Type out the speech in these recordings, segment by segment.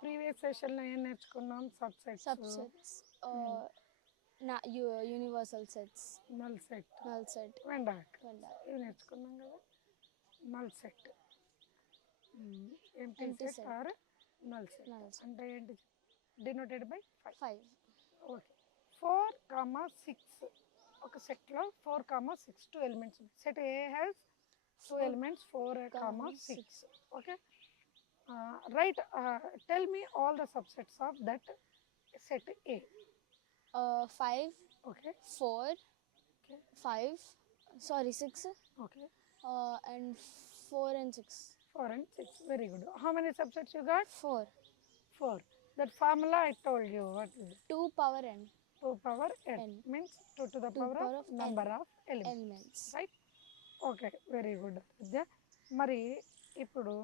Previous సెషన్లో ఏం నేర్చుకున్నాం? Subsets, subsets, universal sets, null set, null set, వెండాక్ వెండార్, ఇవి నేర్చుకున్నాం కదా. Null set, empty empty set set, or null set null set. అంటే ఏంటి? Denoted by 5. 5. ఓకే. 4, 6 ఒక సెట్లో 4, 6 2 ఎలిమెంట్స్ ఉన్నాయి. Set A has 2 elements 4, 6. Okay. Right, tell me all the subsets of that set A. 5, okay. 4, okay. 5, sorry 6, okay. and 4 and 6. 4 and 6. Very good. How many subsets you got? 4. 4. That formula I told you. What is it? 2 power n. 2 power n N. means 2 to the 2 power power of of number n of elements. elements. Right? Okay. Very good. విద్య మరి ఇప్పుడు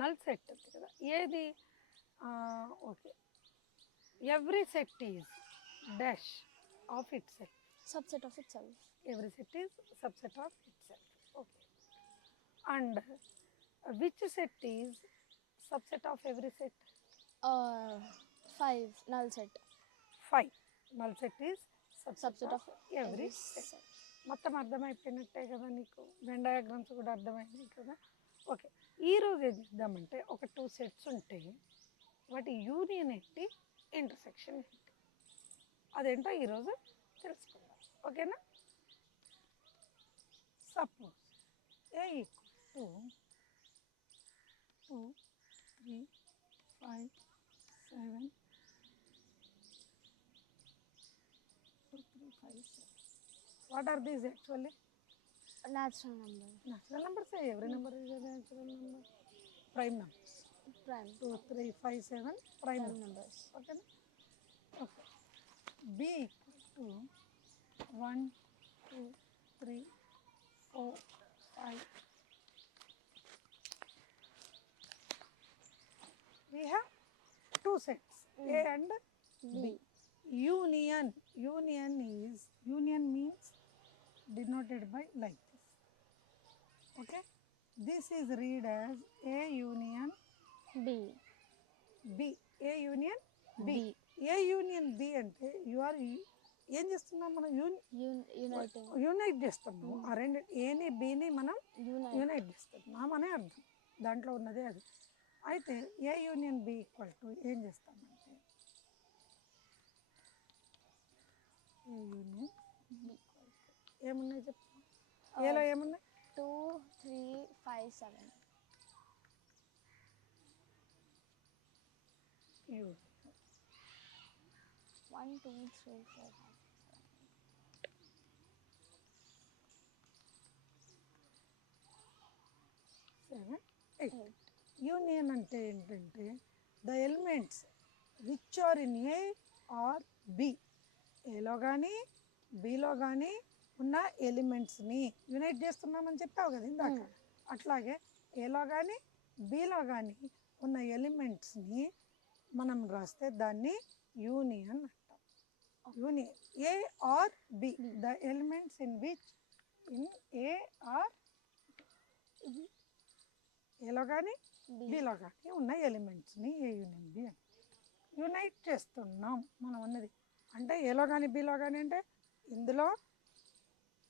null set ఉంది కదా, ఏది? Okay. Every set is dash of it self. Subset of itself. Every set is subset of itself. Okay. And which set is subset of every set? 5 null set. 5. Null set is Subset of every set. మొత్తం అర్థమైపోయినట్టే కదా నీకు? Venn diagrams కూడా అర్థమైనాయి కదా. Okay. ఈరోజు ఏం చేద్దామంటే ఒక 2 sets ఉంటే వాటి యూనియన్ ఏంటి, ఇంటర్సెక్షన్ ఏంటి, అదేంటో ఈరోజు తెలుసుకుందాం. ఓకేనా? Suppose A equal to 2, 3, 5, 7, 2, 3, 5, 7. What are these actually? Natural number. Natural numbers. Every number is a natural number. Prime numbers. Prime. 2, 3, 5, 7 prime numbers. Okay. Okay. B equal to 1, 2, 3, 4, 5. We have 2 sets, A and B. Union means denoted by like this. Okay. This is read as A union B. B. A union B. B. A union B అంటే you are ఏం చేస్తున్నాం మనం? Uniting. Unite చేస్తున్నాము. ఆ రెండు ఏని బిని మనం unite చేస్తున్నాం అనే అర్థం. దాంట్లో ఉన్నదే అది. అయితే A union B equal to ఏం చేస్తామంటే ఏ యూనియన్ బి ఏమున్నాయి చెప్పు? ఏలో ఏమున్నాయి? 2, 3, 5, 7. యూ 1, 2, 3, 4, 5, 7, 8. యూనియన్ అంటే ఏంటంటే the elements which are in A or B, ఏలో కానీ బిలో కానీ ఉన్న ఎలిమెంట్స్ని యూనైట్ చేస్తున్నామని చెప్పావు కదా ఇందాక. అట్లాగే ఏలో కానీ బిలో కానీ ఉన్న ఎలిమెంట్స్ని మనం రాస్తే దాన్ని యూనియన్ అంటాం. Union A or B, the elements in which in A or ఏలో కానీ బిలో కానీ ఉన్న ఎలిమెంట్స్ని ఏ యూనియన్ బి అని యూనైట్ చేస్తున్నాం మనం అన్నది. అంటే ఏలో కానీ బిలో కానీ అంటే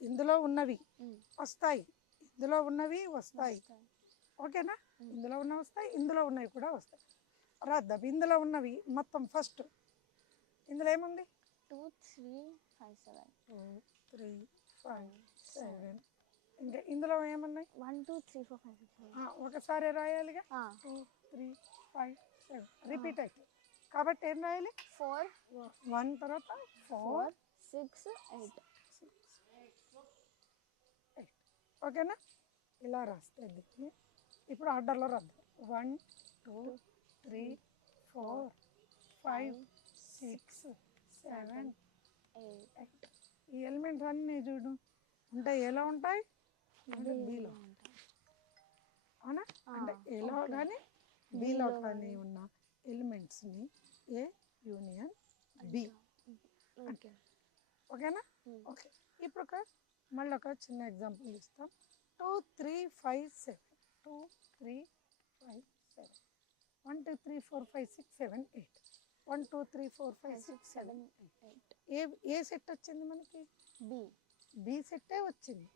ఇందులో ఉన్నవి వస్తాయి, ఇందులో ఉన్నవి వస్తాయి. ఓకేనా? ఇందులో ఉన్నవి వస్తాయి, ఇందులో ఉన్నవి కూడా వస్తాయి. రాద్దాం. ఇందులో ఉన్నవి మొత్తం ఫస్ట్ ఇందులో ఏముంది? 2, 3, 5, 7. 2, 3, 5, 7. ఇంకా ఇందులో ఏమున్నాయి? 1, 2, 3, 4, 5, 6, 7. ఒకసారి రాయాలిగా. 2, 3, 5, 7 రిపీట్ అవుతుంది కాబట్టి ఏం రాయాలి? 4, 1 తర్వాత 4, 6, 8. ఓకేనా? ఇలా రాస్తే దీన్ని ఇప్పుడు ఆర్డర్లో రాద్దాం. 1, 2, 3, 4, 5, 6, 7, 8. ఈ ఎలిమెంట్స్ అన్నీ చూడు ఉంటాయి. ఎలా ఉంటాయి? బిలో ఉంటాయి. అవునా? అంటే ఏలో కానీ బిలో కానీ ఉన్న ఎలిమెంట్స్ని ఏ యూనియన్ బి. ఓకేనా? ఓకే. ఇప్పుడు మళ్ళీ ఒక చిన్న ఎగ్జాంపుల్ ఇస్తాం. 2, 3, 5, 7. 2, 3, 5, 7 1 2 3 4 5 6 7 8 1 2 3 4 5 6 7 8 ఏ సెట్ వచ్చింది మనకి? బి బి సెట్టే వచ్చింది.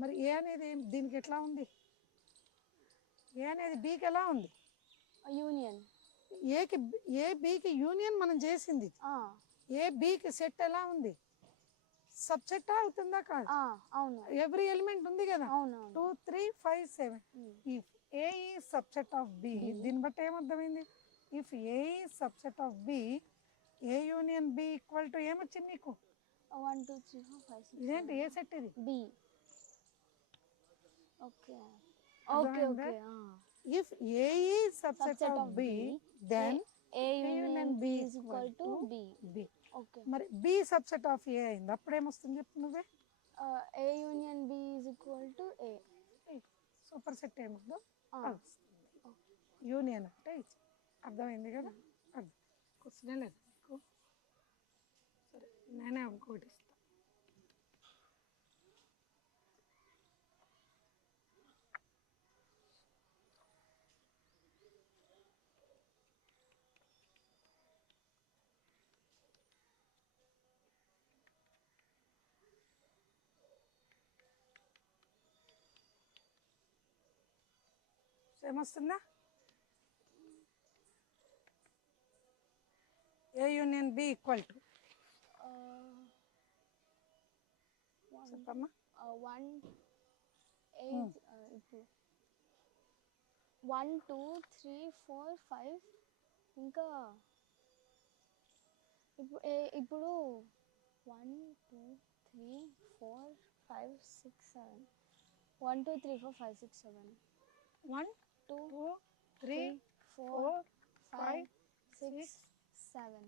మరి ఏ అనేది దీనికి ఎట్లా ఉంది? ఏ అనేది బికి ఎలా ఉంది? యూనియన్ ఏ బికి యూనియన్ మనం చేసింది. ఏ బికి సెట్ ఎలా ఉంది? సబ్సెట్ అవుతుందా కాదు? అవును ఎవ్రీ ఎలిమెంట్ ఉంది కదా, అవును 2 3 5 7. If A is subset of B, దీన్ని బట్టి ఏమర్థమైంది? If A is subset of B, A union B equal to ఏమొచ్చింది నీకు? 1 2 3 4 5 6 ఇదేంటి ఏ సెట్ ఇది? B okay okay okay if A is subset of B, then A union B is equal to B B. Okay మరి B subset of A అయింది, అప్పుడు ఏమొస్తుంది చెప్పు నువ్వే? A union B is equal to A super set ఏముందో అది వస్తుంది. Union అంటే ఇది. అర్థమైంది కదా? అర్థం. క్వశ్చనే లేదు నీకు. సరే నేనే ఇంకోటి ఇస్తాను. ఏమొస్తుందా? ఏ యూనియన్ బి ఈక్వల్ టు చెప్పమ్మా. 1 8 ఇప్పుడు 1 2 3 4 5 ఇంకా ఇప్పుడు 1 2 3 4 5 6 7 1 2 3 4 5 6 7 1 2 2 3 4 4 5 6 6 7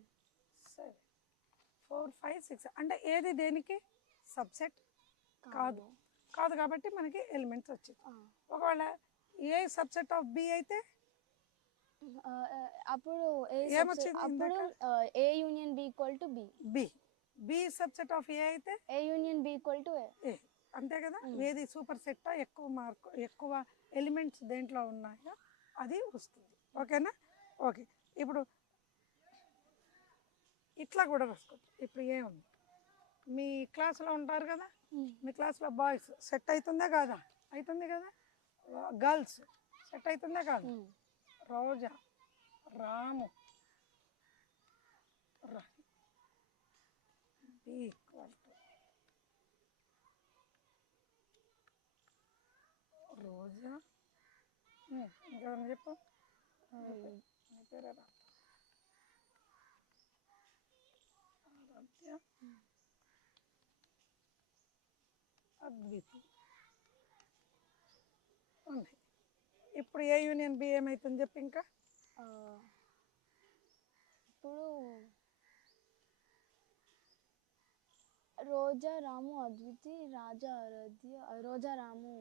7 4 5 6. అంటే ఏది దేనికి సబ్సెట్ కాదు. కాదు కాబట్టి మనకి ఎలిమెంట్స్ వచ్చింది. ఒకవేళ ఏ సబ్సెట్ ఆఫ్ బి అయితే అప్పుడు ఏమొచ్చింది అప్పుడు A union B equal to B B. B subset of A అయితే A union B equal to A. అంతే కదా? ఏది సూపర్ సెట్ ఎక్కువ ఎలిమెంట్స్ దేంట్లో ఉన్నాయో అది వస్తుంది. ఓకేనా? ఓకే. ఇప్పుడు ఇట్లా కూడా రాసుకోవచ్చు. ఇప్పుడు ఏముంది, మీ క్లాస్లో ఉంటారు కదా, మీ క్లాస్లో బాయ్స్ సెట్ అవుతుందా కాదా? అవుతుంది కదా. గర్ల్స్ సెట్ అవుతుందా కాదా? రోజా, రాము, బి ఈక్వల్ టు రోజా. ఇంకెవరిని చెప్పు, నీ పేరే రా. ఆరాధ్య, అద్వితి ఉన్నాయి. ఇప్పుడు ఏ యూనియన్ బి ఏమవుతుంది చెప్పి ఇంకా? ఇప్పుడు రోజా రాము అద్వితి రాజా ఆరాధ్య రోజా రాము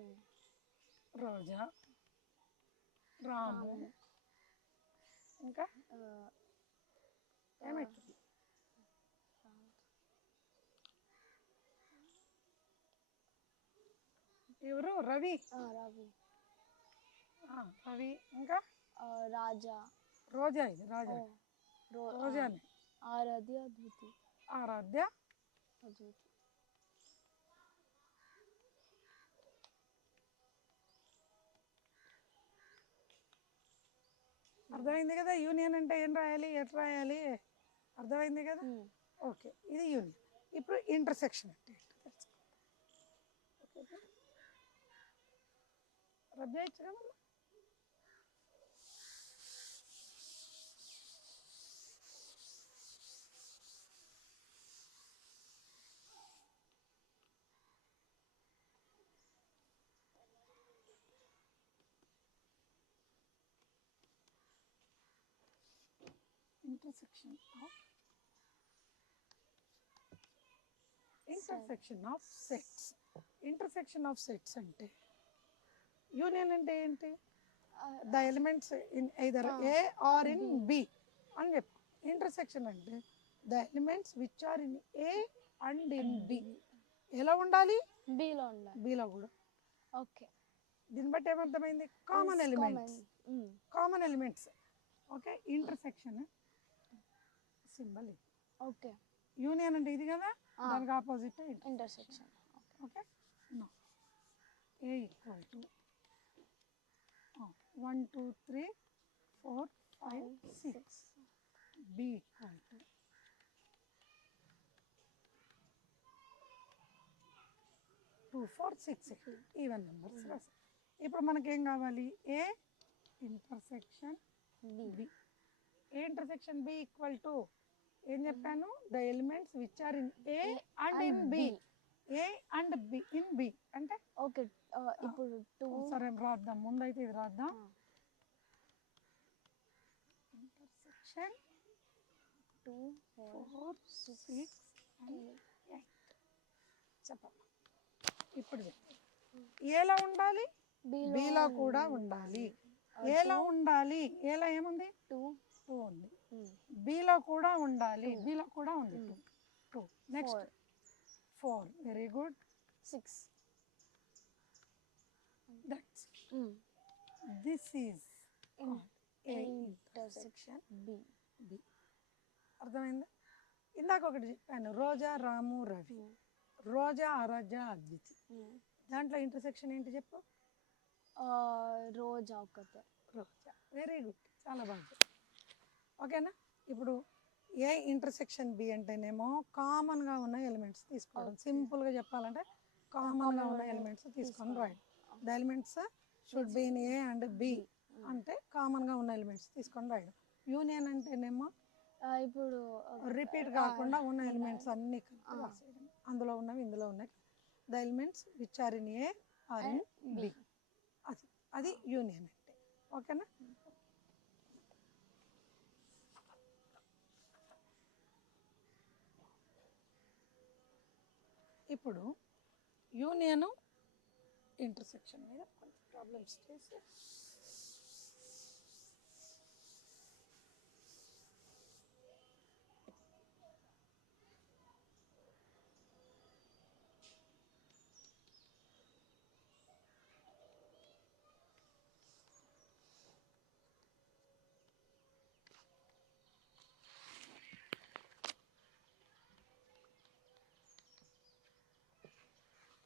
రోజా, రాము, ఇంకా ఏమవుతుంది? ఎవరు? రవి. రవి రవి, ఇంకా రాజా రోజా. ఇది రాజా, రోజానే. ఆరాధ్య అద్వితి ఆరాధ్య అద్వితి. అర్థమైంది కదా? యూనియన్ అంటే ఏం రాయాలి, ఎట్లా రాయాలి, అర్థమైంది కదా? ఓకే, ఇది యూనియన్. ఇప్పుడు ఇంటర్సెక్షన్ అంటే రబ్ చేయొచ్చు కదా. Intersection of sets. Intersection of sets అంటే యూనియన్ అంటే ఏంటి? The elements in either A or in B అని చెప్పు. ఇంటర్సెక్షన్ అంటే the elements which are in A and in B. ఎలా ఉండాలి? బిలో ఉండాలి. బిలో కూడా. ఓకే. దీన్ని బట్టి ఏమర్థమైంది? Common elements. Common elements. Okay, intersection symbol ఇది. ఓకే, యూనియన్ అంటే ఇది కదా, దానికి opposite intersection. Okay, no A equal to 1 2 3 4 5 6, B equal to 2 4 6 8, even numbers రాసాం. ఇప్పుడు మనకేం కావాలి, A intersection B. A intersection B equal to ఏం చెప్పాను, the elements which are in A and in B. A and B in B అంటే okay, ఇప్పుడు 2 సరే రాద్దాం, ముందైతే ఇది రాద్దాం. ఇంటర్సెక్షన్ 2 4 6 and 8 చెప్పమ్మా. ఇప్పుడు ఏలా ఉండాలి, బిలో కూడా ఉండాలి. ఏలో ఉండాలి, ఏలో ఏముంది 2 2 ఉంది. బిలో కూడా ఉండాలి, బిలో కూడా ఉంది 2. Next 4. Very good. 6. That's this is A intersection B. B. అర్థమైందా? ఇందాక ఒకటి చెప్పాను, రోజా రాము రవి, రోజా అరజ అద్వితి. దాంట్లో ఇంటర్సెక్షన్ ఏంటి చెప్పు. రోజా ఒకటే. రోజా. వెరీ గుడ్, చాలా బాగా. ఓకేనా? ఇప్పుడు ఏ ఇంటర్సెక్షన్ బి అంటేనేమో కామన్గా ఉన్న ఎలిమెంట్స్ తీసుకోవడం. సింపుల్గా చెప్పాలంటే కామన్గా ఉన్న ఎలిమెంట్స్ తీసుకొని రాయడం. The elements should be in A and B అంటే కామన్గా ఉన్న ఎలిమెంట్స్ తీసుకొని రాయడం. యూనియన్ అంటేనేమో ఇప్పుడు రిపీట్ కాకుండా ఉన్న ఎలిమెంట్స్ అన్ని కలిపి రాసేయడం. అందులో ఉన్నవి ఇందులో ఉన్నాయి. The elements which are in A or in B. అది యూనియన్ అంటే. ఓకేనా? ఇప్పుడు యూనియన్ ఇంటర్సెక్షన్ మీద కొంచెం ప్రాబ్లమ్స్ చేసి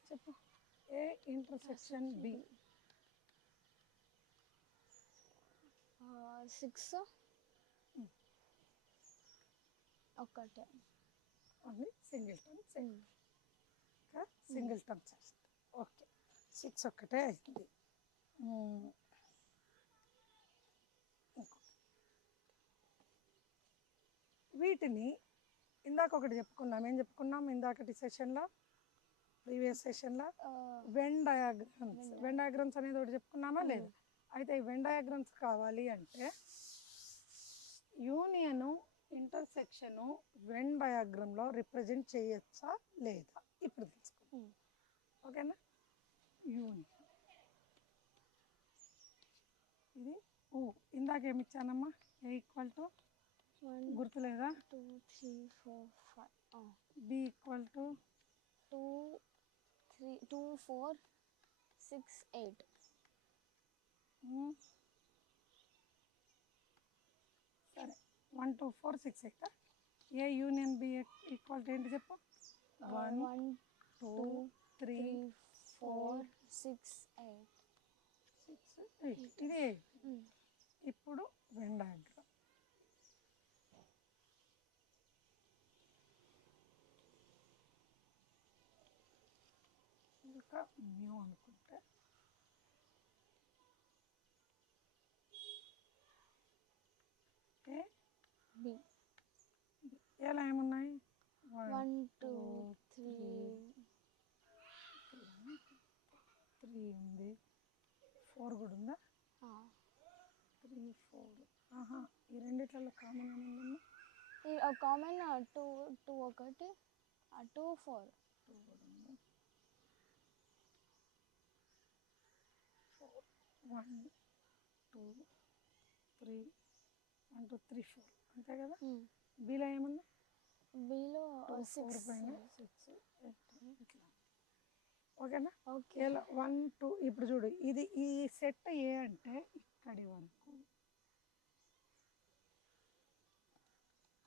చెప్పు. ఏ ఇంటర్సెక్షన్ బి. 6 ఒకటే. Only single term single term చేస్తుంది. ఓకే, 6 ఒక్కటే అయింది. వీటిని ఇందాక ఒకటి చెప్పుకున్నాం. ఏం చెప్పుకున్నాం ఇందాకటి సెషన్లో, ప్రీవియస్ సెషన్లో? Venn diagrams. వెన్ డయాగ్రామ్స్ అనేది ఒకటి చెప్పుకున్నామా లేదా? అయితే ఈ వెన్ డయాగ్రామ్స్ కావాలి అంటే యూనియను ఇంటర్సెక్షను వెన్ డయాగ్రామ్లో రిప్రజెంట్ చేయొచ్చా లేదా ఇప్పుడు తెలుసుకుందాం. ఓకేనా? యూనియన్ ఇది ఇందాక ఏమి ఇచ్చానమ్మా, ఏ ఈక్వల్ టు గుర్తులేదా? 2 3 4 5. B equal to 2 4 6 8. సరే, 1 2 4 6 8. A union B equal to ఏంటి చెప్పు. 1 2 3 4 6 8. 6 8. ఇదే. ఇప్పుడు వెన్ డయాగ్రామ్. ఇంకా న్యూ అనుకుంటే ఏ బి. ఎలా ఏమున్నాయి? 1 2 3 3 ఉంది, 4 కూడా ఉందా? 3 4. ఆహా, ఈ రెండిట్లలో కామన్ ఏముందమ్మా? కామన్ 2 ఒకటి, 2 4. 2 కూడా ఉంది. 1 2 3 1 2 3 4 అంతే కదా? బిలో ఏముంది? బిలో 4 పైన 6 8 ఇట్లా. ఓకేనా? ఓకే. 1 2. ఇప్పుడు చూడు, ఇది ఈ సెట్ ఏ అంటే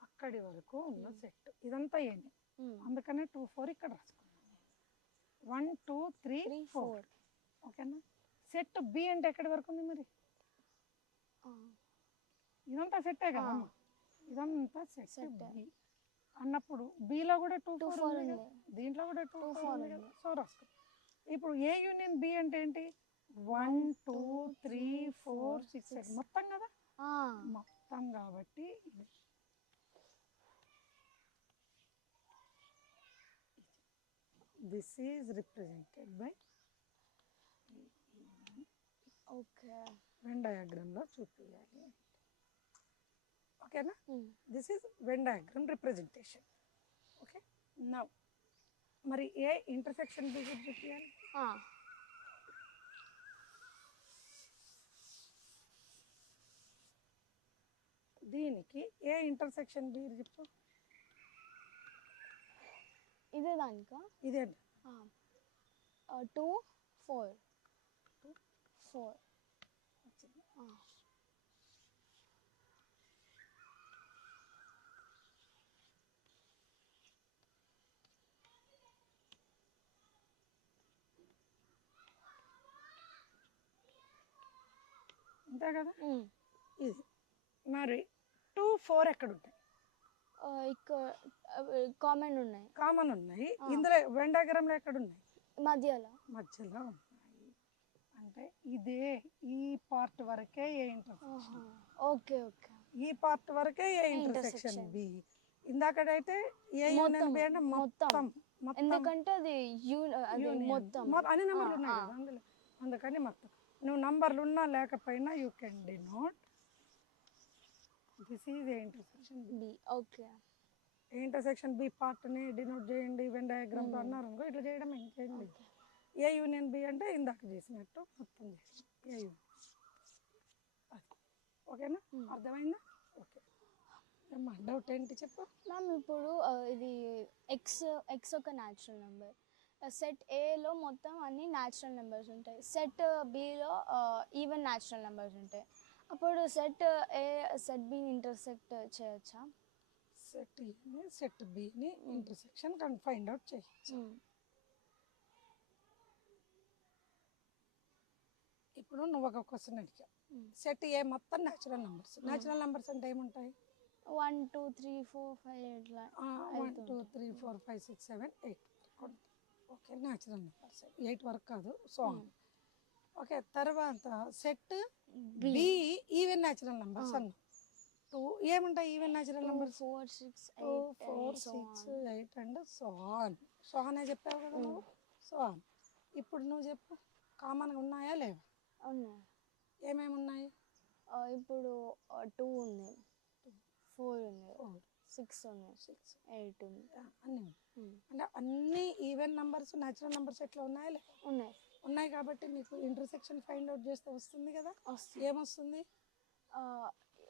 అక్కడి వరకు ఉన్న సెట్ ఇదంతా ఏమి, అందుకనే 2 4 ఇక్కడ రాసుకున్నాను. 1 2 3 4 ఓకేనా. సెట్ బి అంటే ఎక్కడి వరకు ఉంది మరి? ఇదంతా సెట్టే కదా, ఇదంతా సెట్ బి అన్నప్పుడు బిలో కూడా 2 4 ఉంది కదా, దీంట్లో కూడా 2 4 ఉంది కదా, సో రాసుకో. ఇప్పుడు ఏ యూనియన్ బి అంటే ఏంటి? 1 2 3 4 6 7 మొత్తం కదా, మొత్తం కాబట్టి this is represented by okay. Venn డయాగ్రామ్లో చూపించాలి, ఓకేనా. This is Venn diagram representation. Okay, now మరి ఏ ఇంటర్సెక్షన్ బి చూపించాలి? దీనికి ఏ ఇంటర్సెక్షన్ బి చెప్పు. ఇదే దానికా? ఇదే 2 4 4 వచ్చింది. అంతే కదా, ఇది. మరి 2 4 ఎక్కడ ఉంటాయి? ఇక్కడ కామన్ ఉన్నాయి. కామన్ ఉన్నాయి. ఇందులో వెన్ డయాగ్రామ్లో ఎక్కడ ఉన్నాయి? మధ్యలో ఉన్నాయి. అంటే ఇదే ఈ పార్ట్ వరకే ఏ ఇంటర్సెక్షన్. ఓకే ఓకే, ఈ పార్ట్ వరకే ఏ ఇంటర్సెక్షన్ బి. ఇందాకడైతే ఏ యూనియన్ బి అంటే మొత్తం, ఎందుకంటే అది మొత్తం అన్ని నెంబర్లు ఉన్నాయి కదా అందులో, అందుకని మొత్తం. నువ్వు నంబర్లు ఉన్నా లేకపోయినా you can denote this is A intersection B. Okay, A intersection B పార్ట్ని డినోట్ చేయండి వెన్ డయాగ్రామ్తో అన్నారు అనుకో, ఇట్లా చేయడం ఇంకేం లేదు. ఏ యూనియన్ బి అంటే ఇందాక చేసినట్టు మొత్తం చేసి ఏ యూనియన్, ఓకేనా, అర్థమైందా? ఓకే అమ్మా, డౌట్ ఏంటి చెప్పు. మ్యామ్ ఇప్పుడు ఇది ఎక్స్ ఒక న్యాచురల్ నెంబర్, సెట్ ఏలో మొత్తం అన్ని న్యాచురల్ నెంబర్స్ ఉంటాయి, set below even natural numbers ఉంటాయి. అప్పుడు సెట్ ఏ సెట్ బిని ఇంటర్సెక్ట్ చేయొచ్చా? సెట్ ఏని సెట్ బిని ఇంటర్సెక్షన్ ఫైండ్ అవుట్ చేయొచ్చు. ఇప్పుడు నువ్వు ఒక క్వశ్చన్ అడిగా, సెట్ ఏ మొత్తం న్యాచురల్ నెంబర్స్. న్యాచురల్ నెంబర్స్ అంటే ఏముంటాయి? 1 2 3 4 5 ఇట్లా 1 2 3 4 5 6 7 8. ఓకే, న్యాచురల్ నెంబర్స్ 8 వరకు కాదు, సో ఓకే. తర్వాత set be even natural numbers అన్నా. 2 ఏముంటాయి even natural numbers? 4 6 2 4 6 8 and so on. So on చెప్పావు కదా నువ్వు, సో ఆన్. ఇప్పుడు నువ్వు చెప్పు, కామన్గా ఉన్నాయా లేవా? ఉన్నాయి. ఏమేమి ఉన్నాయి? ఇప్పుడు 2 ఉంది, 4 ఉంది, 6 ఉంది, 8 ఉంది, అన్నీ అంటే అన్ని ఈవెన్ నంబర్స్ న్యాచురల్ నెంబర్స్ ఎట్లా ఉన్నాయా లేవా? ఉన్నాయి కాబట్టి మీకు ఇంటర్సెక్షన్ ఫైండ్ అవుట్ చేస్తే వస్తుంది కదా. ఏమొస్తుంది?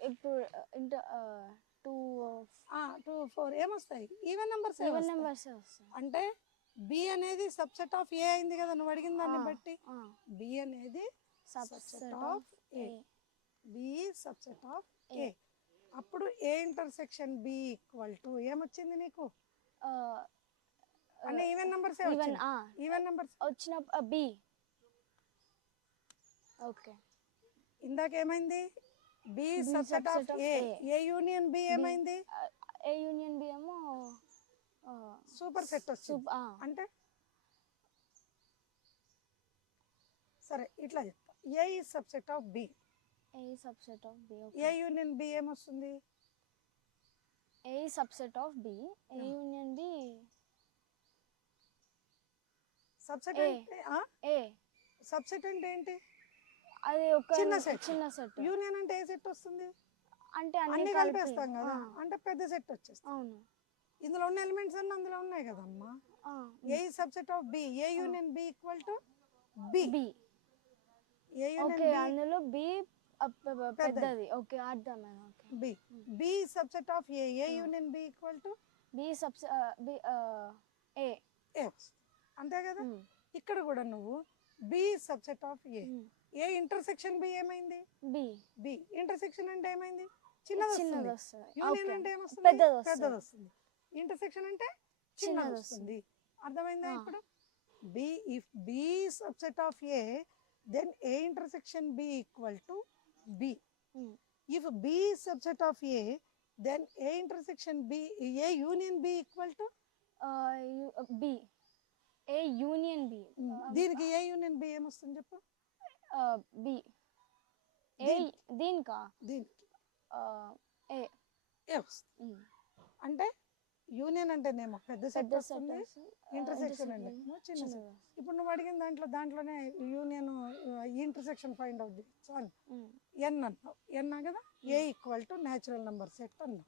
ఇప్పుడు 2 2 4 ఏమొస్తాయి? ఈవెన్ నెంబర్స్ వస్తాయి. అంటే బి అనేది సబ్సెట్ ఆఫ్ ఏ అయింది కదా నువ్వు అడిగిన దాన్ని బట్టి. బి అనేది subset of A, B subset of A. అప్పుడు A intersection B equal to ఏమొచ్చింది నీకు? అంటే ఈవెన్ నంబర్స్ ఈవెన్ నంబర్స్ వచ్చిన బి. ఓకే, ఇందాక ఏమైంది? B subset of A, A union B ఏమైంది? ఏ యూనియన్ బి ఏమో సూపర్ సెట్ వచ్చింది. అంటే సరే ఇట్లా చెప్తా, A is subset of B. A subset of B. A union B ఏమొస్తుంది? A subset of B, A union B subset అంటే a subset అంటే ఏంటి? అది ఒక చిన్న సెట్. యూనియన్ అంటే ఏ సెట్ వస్తుంది? అంటే అన్ని కలిపేస్తాం కదా, అంటే పెద్ద సెట్ వచ్చేస్తుంది. అవును, ఇందులో ఉన్న ఎలిమెంట్స్ అన్ని అందులో ఉన్నాయి కదమ్మా. A subset of B, A union B equal to B. A union అందులో బి పెద్దది. ఓకే, అర్థమైంది. B, B subset of A, A union B equal to B A. అంతే కదా. ఇక్కడ కూడా నువ్వు B subset of A, A intersection B ఏమైంది? B B intersection అంటే ఏమైంది? చిన్నది చిన్నది వస్తుంది. వస్తుంది. యూనియన్ ఓకే, అంటే ఏమొస్తుంది? పెద్దది వస్తుంది. పెద్దది వస్తుంది. ఇంటర్సెక్షన్ అంటే చిన్నది చిన్నది వస్తుంది. అర్థమైందా ఆ. ఇప్పుడు? B if B subset of A then A intersection B equal to B. If B subset of A then A intersection B A union B equal to B. A union B. దీనికి A union B ఏమొస్తుంది చెప్పు? B. A దీనికా? దీనికి A ఏ వస్తుంది. అంటే union అంటేనేమో పెద్ద set పెద్ద వస్తుంది, సెట్ ఇంటర్సెక్షన్ అంటే చిన్న సెట్. ఇప్పుడు నువ్వు అడిగిన దాంట్లోనే యూనియన్ ఇంటర్సెక్షన్ ఫైండ్ అవుట్ చేయొచ్చు అని ఎన్ అన్నావు. ఎన్ కదా, A equal to natural number set అన్నావు.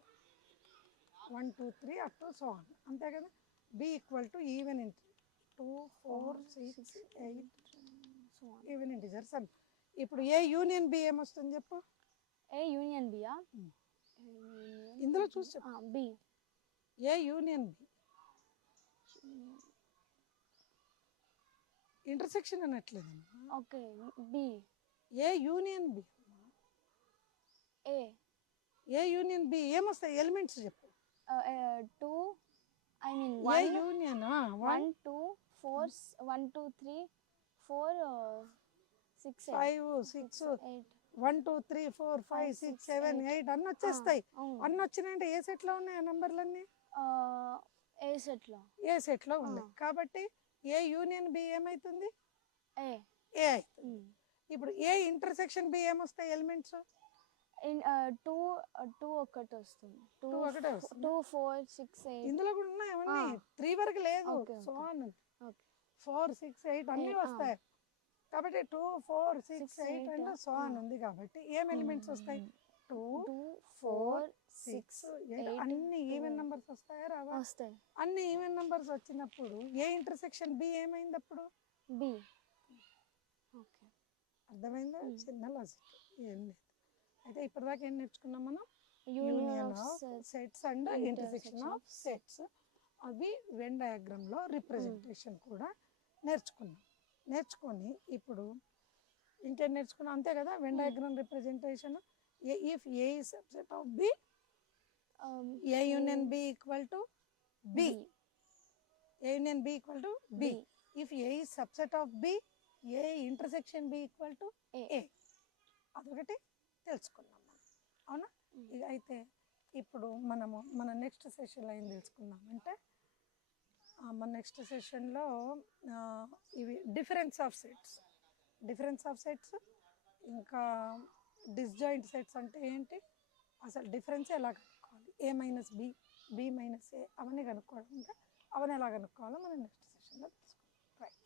1 2 3 అప్ టు సో ఆన్, అంతే కదా. బి ఈక్వల్ టు ఈవెన్ ఇంటి 2 4 6 8 ఈవెన్ ఇంటిజర్స్ అన్న. ఇప్పుడు ఏ యూనియన్ బి ఏమొస్తుంది చెప్పు? ఏ యూనియన్ బియా? ఇందులో చూసి చెప్పు. B. A union B intersection అనట్లేదు. Okay, B. A union B. A A union B ఏమొస్తాయి ఎలిమెంట్స్ చెప్పు? 2 ఐ మీన్ ఏ 1 యూనియన్ 1 2 4 1 2 3 4 6 5 6 8. 1 2 3 4 5 6 7 8 అన్ని వచ్చేస్తాయి. అన్ని వచ్చినాయంటే ఏ సెట్ లో ఉన్నాయి ఆ నంబర్లన్నీ? ఏ సెట్ లో? ఏ సెట్ లో ఉన్నాయి. కాబట్టి ఏ యూనియన్ బి ఏమైతుంది? ఏ. ఏ అవుతుంది. ఇప్పుడు ఏ ఇంటర్సెక్షన్ బి ఏమొస్తాయి ఎలిమెంట్స్? 2 ఒకటి వస్తుంది. 2 ఒకటే వస్తుంది. 2 4 6 8. ఇందులో కూడా ఉన్నాయి అవన్నీ. 3 వరకు లేదు. Okay, so on okay. 4 6 8 అన్ని వస్తాయి. కాబట్టి 2 4 6 8 అంటే సో ఆన్ ఉంది. కాబట్టి ఏం ఎలిమెంట్స్ వస్తాయి? 2 4 6 8 అన్ని ఈవెన్ నంబర్స్ వస్తాయా రావా? వస్తాయి. అన్ని ఈవెన్ నంబర్స్ వచ్చినప్పుడు ఏ ఇంటర్సెక్షన్ బి ఏమైంది అప్పుడు? బి. ఓకే, అర్థమైందా? చిన్న లాజిక్, ఏం లేదు. అయితే ఇప్పటిదాకా ఏం నేర్చుకున్నాం మనం? Union of sets and intersection of sets. అవి వెన్ డయాగ్రామ్ లో రిప్రజెంటేషన్ కూడా నేర్చుకొని ఇప్పుడు ఇంకేం నేర్చుకున్నాం? అంతే కదా, Venn diagram representation. If A is subset of B A union B equal to B. A union B equal to B. If A is subset of B A intersection B equal to A. అదొకటి తెలుసుకున్నాం మనం, అవునా? ఇక అయితే ఇప్పుడు మన next సెషన్లో ఏం తెలుసుకుందామంటే మన నెక్స్ట్ సెషన్లో ఇవి డిఫరెన్స్ ఆఫ్ సెట్స్ ఇంకా డిస్జాయింట్ సెట్స్ అంటే ఏంటి, అసలు డిఫరెన్స్ ఎలా కనుక్కోవాలి, ఏ మైనస్ బి బి మైనస్ ఏ అవన్నీ కనుక్కోవడం ఉంటే అవన్నీ ఎలా కనుక్కోవాలో మనం నెక్స్ట్ సెషన్లో తెలుసుకుందాం. రైట్.